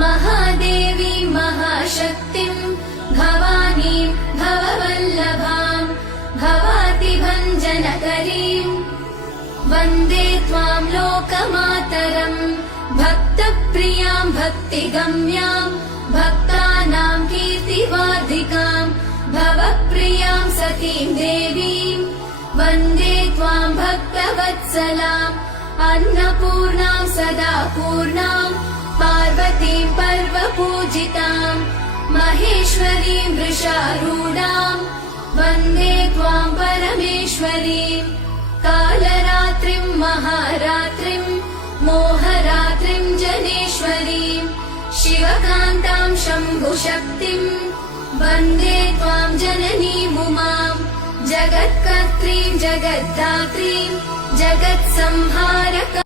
महादेवीं महाशक्तिं भवानीं भववल्लभां भवातिभञ्जनकरीं वन्दे त्वां लोकमातरं भक्तप्रियां भक्तिगम्यां भक्तानां कीर्तिवार्धिकां भवप्रियां सतीं देवीं वन्दे त्वां भक्तवत्सलाम् अन्नपूर्णां सदा पूर्णां पार्वतीं पर्वपूजितां महेश्वरीं वृषारूढां वन्दे त्वां परमेश्वरीं कालरात्रिं महारात्रिं मोहरात्रिं जनेश्वरीं शिवकान्तां शम्भुशक्तिं वन्दे त्वां जगत्कर्त्रीं जगद्धात्रीं जगत्संहारकारिणीं